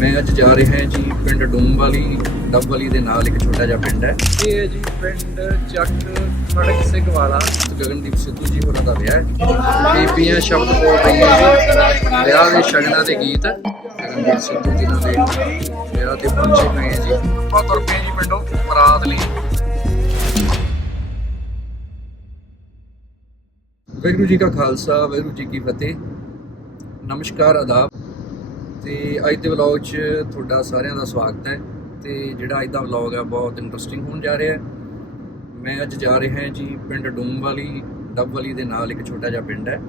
ਮੈਂ ਅੱਜ ਜਾ ਰਿਹਾ ਹਾਂ ਜੀ ਪਿੰਡ ਡੂਮਵਾਲੀ ਡੱਬਵਾਲੀ ਦੇ ਨਾਲ ਇੱਕ ਛੋਟਾ ਜਿਹਾ ਪਿੰਡ ਹੈ। ਇਹ ਹੈ ਜੀ ਪਿੰਡ ਚੱਕ ਖੜਕ ਸਿੰਘ ਵਾਲਾ। ਗਗਨਦੀਪ ਸਿੱਧੂ ਜੀ ਹੋਰਾਂ ਦਾ ਵਿਆਹ ਹੈ। ਬੀਬੀਆਂ ਸ਼ਬਦ ਬੋਲ ਰਹੀਆਂ ਜੀ ਵਿਆਹ ਦੇ ਸ਼ਗਨਾਂ ਦੇ ਗੀਤ ਗਗਨਦੀਪ ਸਿੱਧੂ ਜੀ ਦੇ ਵਿਆਹ ਤੇ ਪਹੁੰਚੇ ਹੋਏ ਹਾਂ ਜੀ। ਆਪਾਂ ਤੁਰ ਪਏ ਜੀ ਪਿੰਡੋਂ ਬਰਾਤ ਲਈ। ਵਾਹਿਗੁਰੂ ਜੀ ਕਾ ਖਾਲਸਾ ਵਾਹਿਗੁਰੂ ਜੀ ਕੀ ਫਤਿਹ। ਨਮਸਕਾਰ ਆਦਾਬ ਤੇ ਅੱਜ ਦੇ ਵਲੌਗ 'ਚ ਤੁਹਾਡਾ ਸਾਰਿਆਂ ਦਾ ਸਵਾਗਤ ਹੈ ਤੇ ਜਿਹੜਾ ਅੱਜ ਦਾ ਵਲੌਗ ਹੈ ਬਹੁਤ ਇੰਟਰਸਟਿੰਗ ਹੋਣ ਜਾ ਰਿਹਾ ਹੈ। ਮੈਂ ਅੱਜ ਜਾ ਰਿਹਾ ਹਾਂ ਜੀ ਪਿੰਡ ਡੂਮਵਾਲੀ, ਡੱਬਵਾਲੀ ਦੇ ਨਾਲ ਇੱਕ ਛੋਟਾ ਜਿਹਾ ਪਿੰਡ ਹੈ।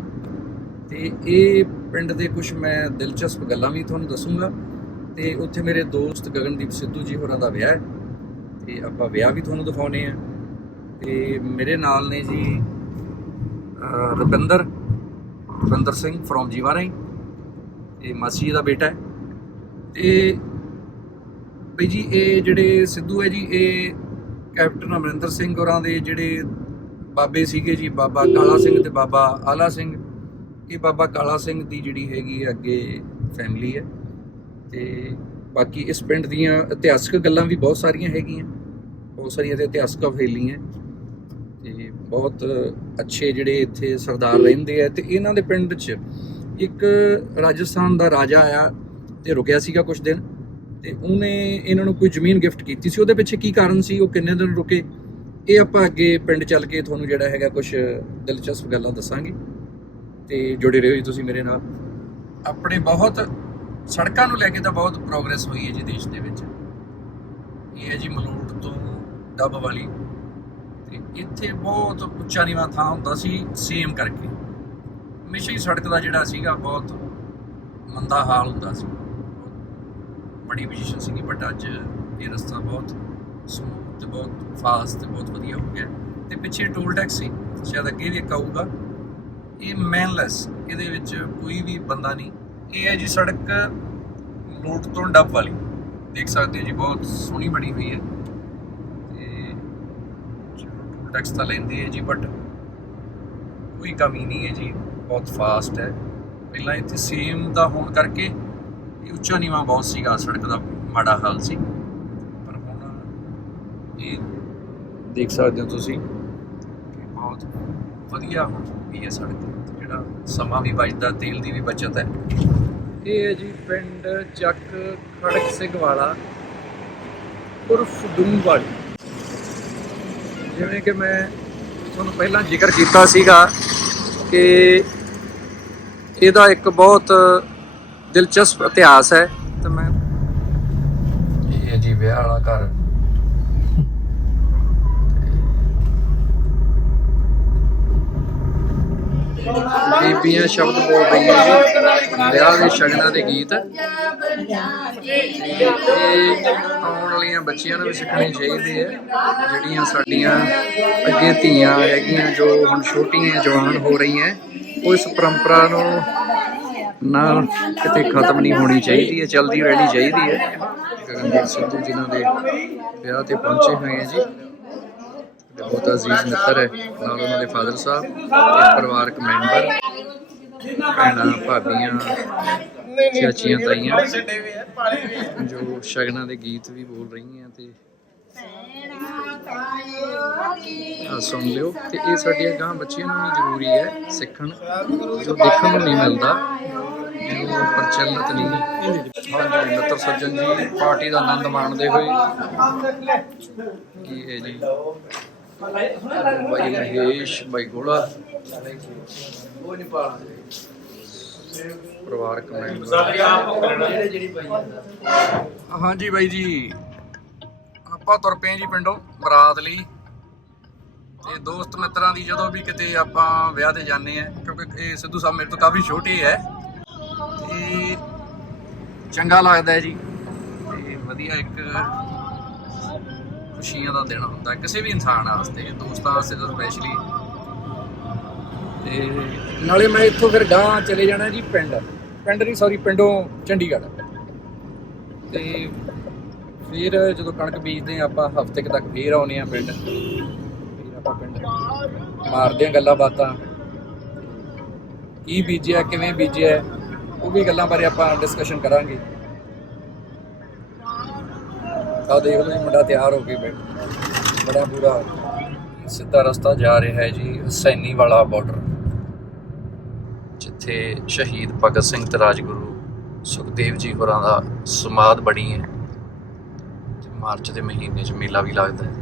ਤੇ ਇਹ ਪਿੰਡ ਦੇ ਕੁਝ ਮੈਂ ਦਿਲਚਸਪ ਗੱਲਾਂ ਵੀ ਤੁਹਾਨੂੰ ਦੱਸੂੰਗਾ। ਤੇ ਉੱਥੇ ਮੇਰੇ ਦੋਸਤ ਗਗਨਦੀਪ ਸਿੱਧੂ ਜੀ ਹੋਰਾਂ ਦਾ ਵਿਆਹ ਹੈ। ਤੇ ਆਪਾਂ ਵਿਆਹ ਵੀ ਤੁਹਾਨੂੰ ਦਿਖਾਉਨੇ ਆ। ਤੇ ਮੇਰੇ ਨਾਲ ਨੇ ਜੀ, ਅਹ ਰਵਿੰਦਰ ਸਿੰਘ ਫਰੋਮ ਜੀਵਾਰਾਈ। ਇਹ ਮਾਸੀ ਜੀ ਦਾ ਬੇਟਾ ਹੈ। ਤੇ ਬਈ ਜੀ, ਇਹ ਜਿਹੜੇ ਸਿੱਧੂ ਹੈ ਜੀ, ਇਹ ਕੈਪਟਨ ਅਮਰਿੰਦਰ ਸਿੰਘ ਹੋਰਾਂ ਦੇ ਜਿਹੜੇ ਬਾਬੇ ਸੀਗੇ ਜੀ, ਬਾਬਾ ਕਾਲਾ ਸਿੰਘ ਤੇ ਬਾਬਾ ਆਲਾ ਸਿੰਘ। ਇਹ ਬਾਬਾ ਕਾਲਾ ਸਿੰਘ ਦੀ ਜਿਹੜੀ ਹੈਗੀ ਅੱਗੇ ਫੈਮਿਲੀ ਹੈ। ਤੇ ਬਾਕੀ ਇਸ ਪਿੰਡ ਦੀਆਂ ਇਤਿਹਾਸਕ ਗੱਲਾਂ ਵੀ ਬਹੁਤ ਸਾਰੀਆਂ ਹੈਗੀਆਂ। ਬਹੁਤ ਸਾਰੀਆਂ ਤੇ ਇਤਿਹਾਸਕ ਹਵੇਲੀਆਂ ਤੇ ਬਹੁਤ ਅੱਛੇ ਜਿਹੜੇ ਇੱਥੇ ਸਰਦਾਰ ਰਹਿੰਦੇ ਆ ਤੇ ਇਹਨਾਂ ਦੇ ਪਿੰਡ 'ਚ ਇੱਕ ਰਾਜਸਥਾਨ ਦਾ ਰਾਜਾ ਆਇਆ ਤੇ ਰੁਕਿਆ ਸੀਗਾ ਕੁਝ ਦਿਨ ਤੇ ਉਹਨੇ ਇਹਨਾਂ ਨੂੰ ਕੋਈ ਜ਼ਮੀਨ ਗਿਫਟ ਕੀਤੀ ਸੀ। ਉਹਦੇ ਪਿੱਛੇ ਕੀ ਕਾਰਨ ਸੀ? ਉਹ ਕਿੰਨੇ ਦਿਨ ਰੁਕੇ? ਇਹ ਆਪਾਂ ਅੱਗੇ ਪਿੰਡ ਚੱਲ ਕੇ ਤੁਹਾਨੂੰ ਜਿਹੜਾ ਹੈਗਾ ਕੁਝ ਦਿਲਚਸਪ ਗੱਲਾਂ ਦੱਸਾਂਗੇ। ਤੇ ਜੁੜੇ ਰਹੋ ਜੀ ਤੁਸੀਂ ਮੇਰੇ ਨਾਲ। ਆਪਣੇ ਬਹੁਤ ਸੜਕਾਂ ਨੂੰ ਲੈ ਕੇ ਤਾਂ ਬਹੁਤ ਪ੍ਰੋਗਰੈਸ ਹੋਈ ਹੈ ਜੀ ਦੇਸ਼ ਦੇ ਵਿੱਚ। ਇਹ ਹੈ ਜੀ ਮਲੂਟ ਤੋਂ ਡੱਬ ਵਾਲੀ। ਤੇ ਇੱਥੇ ਬਹੁਤ ਉੱਚਾ ਨੀਵਾਂ ਥਾਂ ਹੁੰਦਾ ਸੀ ਸੇਮ ਕਰਕੇ। ਹਮੇਸ਼ਾ ਹੀ ਸੜਕ ਦਾ ਜਿਹੜਾ ਸੀਗਾ ਬਹੁਤ ਮੰਦਾ ਹਾਲ ਹੁੰਦਾ ਸੀ। ਬੜੀ ਪੋਜੀਸ਼ਨ ਸੀਗੀ ਬਟ ਅੱਜ ਇਹ ਰਸਤਾ ਬਹੁਤ ਸਮੂਥ ਤੇ ਬਹੁਤ ਫਾਸਟ ਤੇ ਬਹੁਤ ਵਧੀਆ ਹੋ ਗਿਆ। ਤੇ ਪਿੱਛੇ ਟੋਲ ਟੈਕਸ ਸੀ, ਸ਼ਾਇਦ ਅੱਗੇ ਵੀ ਇੱਕ ਆਊਗਾ। ਇਹ ਮੈਨਲੈਸ ਇਹਦੇ ਵਿੱਚ ਕੋਈ ਵੀ ਬੰਦਾ ਨਹੀਂ। ਇਹ ਹੈ ਜੀ ਸੜਕ ਲੋਟ ਤੋਂ ਡੱਬ ਵਾਲੀ। ਦੇਖ ਸਕਦੇ ਹੋ ਜੀ, ਬਹੁਤ ਸੋਹਣੀ ਬਣੀ ਹੋਈ ਹੈ। ਤੇ ਟੋਲ ਟੈਕਸ ਤਾਂ ਲੈਂਦੇ ਹੈ ਜੀ ਬਟ ਕੋਈ ਕਮੀ ਨਹੀਂ ਹੈ ਜੀ। ਬਹੁਤ ਫਾਸਟ ਹੈ। ਪਹਿਲਾਂ ਇੱਥੇ ਸੇਮ ਦਾ ਹੋਣ ਕਰਕੇ ਇਹ ਉੱਚਾ ਨੀਵਾਂ ਬਹੁਤ ਸੀਗਾ, ਸੜਕ ਦਾ ਮਾੜਾ ਹਾਲ ਸੀ। ਪਰ ਹੁਣ ਇਹ ਦੇਖ ਸਕਦੇ ਹੋ ਤੁਸੀਂ ਕਿ ਬਹੁਤ ਵਧੀਆ ਹੋ ਚੁੱਕੀ ਹੈ ਸੜਕ, ਜਿਹੜਾ ਸਮਾਂ ਵੀ ਬਚਦਾ, ਤੇਲ ਦੀ ਵੀ ਬਚਤ ਹੈ। ਇਹ ਹੈ ਜੀ ਪਿੰਡ ਚੱਕ ਖੜਕ ਸਿੰਘ ਵਾਲਾ, ਉਰਫ ਡੂੰਗਵਾਲੀ ਜਿਵੇਂ ਕਿ ਮੈਂ ਤੁਹਾਨੂੰ ਪਹਿਲਾਂ ਜ਼ਿਕਰ ਕੀਤਾ ਸੀਗਾ ਕਿ ਇਹਦਾ ਇੱਕ ਬਹੁਤ ਦਿਲਚਸਪ ਇਤਿਹਾਸ ਹੈ ਤੇ ਮੈਂ ਇਹ ਹੈ ਜੀ ਵਿਆਹ ਵਾਲਾ ਘਰ। ਬੀਬੀਆਂ ਸ਼ਬਦ ਬੋਲ ਰਹੀਆਂ ਜੀ ਵਿਆਹ ਦੇ ਸ਼ਗਨਾਂ ਦੇ ਗੀਤ। ਇਹ ਆਉਣ ਵਾਲੀਆਂ ਬੱਚੀਆਂ ਨੂੰ ਵੀ ਸਿੱਖਣੀ ਚਾਹੀਦੀ ਹੈ ਜਿਹੜੀਆਂ ਸਾਡੀਆਂ ਅੱਗੇ ਧੀਆਂ ਹੈਗੀਆਂ ਜੋ ਹੁਣ ਛੋਟੀਆਂ ਜਵਾਨ ਹੋ ਰਹੀਆਂ। ਉਸ ਪਰੰਪਰਾ ਨੂੰ ਨਾ ਕਿਤੇ ਖਤਮ ਨਹੀਂ ਹੋਣੀ ਚਾਹੀਦੀ ਹੈ, ਚਲਦੀ ਰਹਿਣੀ ਚਾਹੀਦੀ ਹੈ। ਗਗਨਦੀਪ ਸਿੱਧੂ ਜਿਨ੍ਹਾਂ ਦੇ ਵਿਆਹ ਤੇ ਪਹੁੰਚੇ ਹੋਏ ਹੈ ਜੀ। ਬਹੁਤ ਅਜ਼ੀਜ਼ ਮਿੱਤਰ ਹੈ। ਨਾਲ ਉਹਨਾਂ ਦੇ ਫਾਦਰ ਸਾਹਿਬ ਤੇ ਪਰਿਵਾਰਕ ਮੈਂਬਰ, ਭੈਣਾਂ, ਭਾਬੀਆਂ, ਚਾਚੀਆਂ, ਤਾਈਆਂ, ਜੋ ਸ਼ਗਨਾਂ ਦੇ ਗੀਤ ਵੀ ਬੋਲ ਰਹੀਆਂ ਤੇ ਸੁਣ ਲਿਓ ਤੇ ਇਹ ਸਾਡੀਆਂ ਗਾਂ ਬੱਚਿਆਂ ਨੂੰ ਵੀ ਜ਼ਰੂਰੀ ਹੈ ਸਿੱਖਣ ਜੋ ਦੇਖਣ ਨੂੰ ਨਹੀਂ ਮਿਲਦਾ। ਜੋ ਪ੍ਰਚਲਿਤ ਨਹੀਂ ਹਾਂਜੀ ਮਿੱਤਰ ਸੱਜਣ ਜੀ ਪਾਰਟੀ ਦਾ ਆਨੰਦ ਮਾਣਦੇ ਹੋਏ ਕੀ ਹੈ ਜੀ? ਬਾਈ ਮਹੇਸ਼ ਬਾਈ ਗੋਲਾ। ਉਹ ਨਹੀਂ ਪਾਣਾ ਪਰਿਵਾਰਕ ਮੈਂਬਰ ਹਾਂਜੀ ਬਾਈ ਜੀ। ਆਪਾਂ ਤੁਰ ਪਏ ਜੀ ਪਿੰਡੋਂ, ਬਰਾਤ ਲਈ। ਤੇ ਦੋਸਤ ਮਿੱਤਰਾਂ ਦੀ ਜਦੋਂ ਵੀ ਕਿਤੇ ਆਪਾਂ ਵਿਆਹ ਤੇ ਜਾਂਦੇ ਆ ਕਿਉਂਕਿ ਇਹ ਸਿੱਧੂ ਸਾਹਿਬ ਮੇਰੇ ਤੋਂ ਕਾਫੀ ਛੋਟੇ ਹੈ। ਤੇ ਚੰਗਾ ਲੱਗਦਾ ਹੈ ਜੀ। ਤੇ ਵਧੀਆ ਇੱਕ ਖੁਸ਼ੀਆਂ ਦਾ ਦਿਨ ਹੁੰਦਾ ਕਿਸੇ ਵੀ ਇਨਸਾਨ ਵਾਸਤੇ, ਦੋਸਤਾਂ ਵਾਸਤੇ ਤਾਂ ਸਪੈਸ਼ਲੀ ਤੇ ਨਾਲੇ ਮੈਂ ਇੱਥੋਂ ਫਿਰ ਗਾਂ ਚਲੇ ਜਾਣਾ ਜੀ ਪਿੰਡ। ਪਿੰਡ ਨਹੀਂ ਸੌਰੀ ਪਿੰਡੋਂ ਚੰਡੀਗੜ੍ਹ। ਤੇ ਫਿਰ ਜਦੋਂ ਕਣਕ ਬੀਜਦੇ ਆ ਆਪਾਂ ਹਫ਼ਤੇ ਕੁ ਤੱਕ ਫੇਰ ਆਉਨੇ ਆ ਪਿੰਡ। ਫਿਰ ਆਪਾਂ ਪਿੰਡ ਮਾਰਦੇ ਆ ਗੱਲਾਂ ਬਾਤਾਂ। ਕੀ ਬੀਜਿਆ, ਕਿਵੇਂ ਬੀਜਿਆ, ਉਹ ਵੀ ਗੱਲਾਂ ਬਾਰੇ ਆਪਾਂ ਡਿਸਕਸ਼ਨ ਕਰਾਂਗੇ। ਆ ਦੇਖ ਲਓ ਜੀ, ਮੁੰਡਾ ਤਿਆਰ ਹੋ ਕੇ ਬੈਠਾ ਬੜਾ ਪੂਰਾ ਸਿੱਧਾ ਰਸਤਾ ਜਾ ਰਿਹਾ ਹੈ ਜੀ, ਹੁਸੈਨੀ ਵਾਲਾ ਬਾਰਡਰ ਜਿੱਥੇ ਸ਼ਹੀਦ ਭਗਤ ਸਿੰਘ ਤੇ ਰਾਜਗੁਰੂ ਸੁਖਦੇਵ ਜੀ ਹੋਰਾਂ ਦਾ ਸਮਾਧ ਬਣੀ ਹੈ। ਮਾਰਚ ਦੇ ਮਹੀਨੇ 'ਚ ਮੇਲਾ ਵੀ ਲੱਗਦਾ ਹੈ।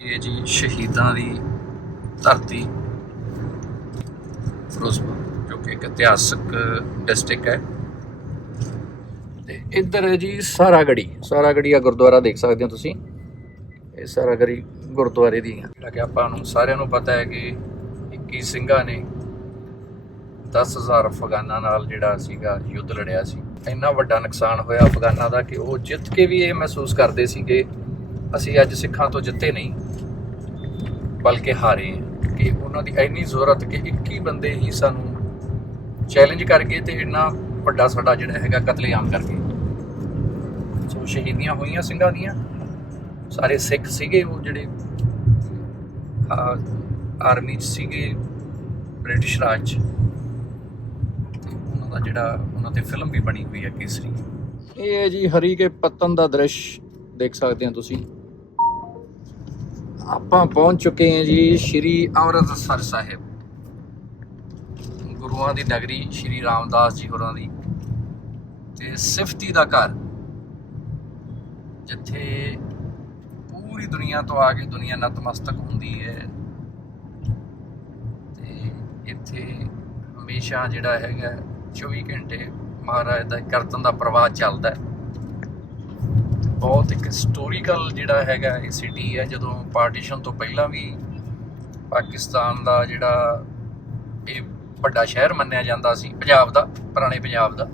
ਇਹ ਜੀ ਸ਼ਹੀਦਾਂ ਦੀ ਧਰਤੀ ਫਿਰੋਜ਼ਪੁਰ ਜੋ ਕਿ ਇੱਕ ਇਤਿਹਾਸਕ ਡਿਸਟ੍ਰਿਕਟ ਹੈ। ਤੇ ਇੱਧਰ ਹੈ ਜੀ ਸਾਰਾਗੜੀ। ਸਾਰਾਗੜੀ ਆ ਗੁਰਦੁਆਰਾ ਦੇਖ ਸਕਦੇ ਹੋ ਤੁਸੀਂ। ਇਹ ਸਾਰਾਗੜੀ ਗੁਰਦੁਆਰੇ ਦੀ ਹੈ ਜਿਹੜਾ ਕਿ ਆਪਾਂ ਨੂੰ ਸਾਰਿਆਂ ਨੂੰ ਪਤਾ ਹੈ ਕਿ 21 ਸਿੰਘਾਂ ਨੇ 10000 ਅਫਗਾਨਾਂ ਨਾਲ ਜਿਹੜਾ ਸੀਗਾ ਯੁੱਧ ਲੜਿਆ ਸੀ। ਇੰਨਾ ਵੱਡਾ ਨੁਕਸਾਨ ਹੋਇਆ ਅਫਗਾਨਾਂ ਦਾ ਕਿ ਉਹ ਜਿੱਤ ਕੇ ਵੀ ਇਹ ਮਹਿਸੂਸ ਕਰਦੇ ਸੀਗੇ, ਅਸੀਂ ਅੱਜ ਸਿੱਖਾਂ ਤੋਂ ਜਿੱਤੇ ਨਹੀਂ, ਬਲਕਿ ਹਾਰੇ ਹਾਂ। ਕਿ ਉਹਨਾਂ ਦੀ ਇੰਨੀ ਜ਼ੋਰਤ ਕਿ 21 ਬੰਦੇ ਹੀ ਸਾਨੂੰ ਚੈਲੰਜ ਕਰਕੇ ਗਏ ਤੇ ਇੰਨਾ ਵੱਡਾ ਸਾਡਾ ਜਿਹੜਾ ਹੈਗਾ ਕਤਲੇਆਮ ਕਰਕੇ ਸੋ ਸ਼ਹੀਦੀਆਂ ਹੋਈਆਂ ਸਿੰਘਾਂ ਦੀਆਂ। ਸਾਰੇ ਸਿੱਖ ਸੀਗੇ ਉਹ ਜਿਹੜੇ ਆਰਮੀ ਚ ਸੀਗੇ ਬ੍ਰਿਟਿਸ਼ ਰਾਜ 'ਚ। ਤੇ ਜਿਹੜਾ ਉਹਨਾਂ ਤੇ ਫਿਲਮ ਵੀ ਬਣੀ ਹੋਈ ਹੈ ਕੇਸਰੀ। ਇਹ ਹੈ ਜੀ ਹਰੀ ਕੇ ਪਤਨ ਦਾ ਦ੍ਰਿਸ਼, ਦੇਖ ਸਕਦੇ ਹੋ ਤੁਸੀਂ। ਆਪਾਂ ਪਹੁੰਚ ਚੁੱਕੇ ਹਾਂ ਜੀ ਸ਼੍ਰੀ ਅੰਮ੍ਰਿਤਸਰ ਸਾਹਿਬ। ਗੁਰੂਆਂ ਦੀ ਨਗਰੀ, ਸ਼੍ਰੀ ਰਾਮਦਾਸ ਜੀ ਹੋਰਾਂ ਦੀ। ਤੇ ਸਿਫਤੀ ਦਾ ਘਰ, ਜਿੱਥੇ ਪੂਰੀ ਦੁਨੀਆ ਤੋਂ ਆ ਕੇ ਦੁਨੀਆ ਨਤਮਸਤਕ ਹੁੰਦੀ ਹੈ। ਤੇ ਇੱਥੇ ਹਮੇਸ਼ਾ ਜਿਹੜਾ ਹੈਗਾ 24 ਘੰਟੇ ਮਹਾਰਾਜ ਦਾ ਕਰਤਨ ਦਾ ਪ੍ਰਵਾਹ ਚੱਲਦਾ ਹੈ। ਬਹੁਤ ਇੱਕ ਹਿਸਟੋਰੀਕਲ ਜਿਹੜਾ ਹੈਗਾ ਇਹ ਸਿਟੀ ਹੈ, ਜਦੋਂ ਪਾਰਟੀਸ਼ਨ ਤੋਂ ਪਹਿਲਾਂ ਵੀ ਪਾਕਿਸਤਾਨ ਦਾ ਜਿਹੜਾ ਇਹ ਵੱਡਾ ਸ਼ਹਿਰ ਮੰਨਿਆ ਜਾਂਦਾ ਸੀ, ਪੰਜਾਬ ਦਾ, ਪੁਰਾਣੇ ਪੰਜਾਬ ਦਾ।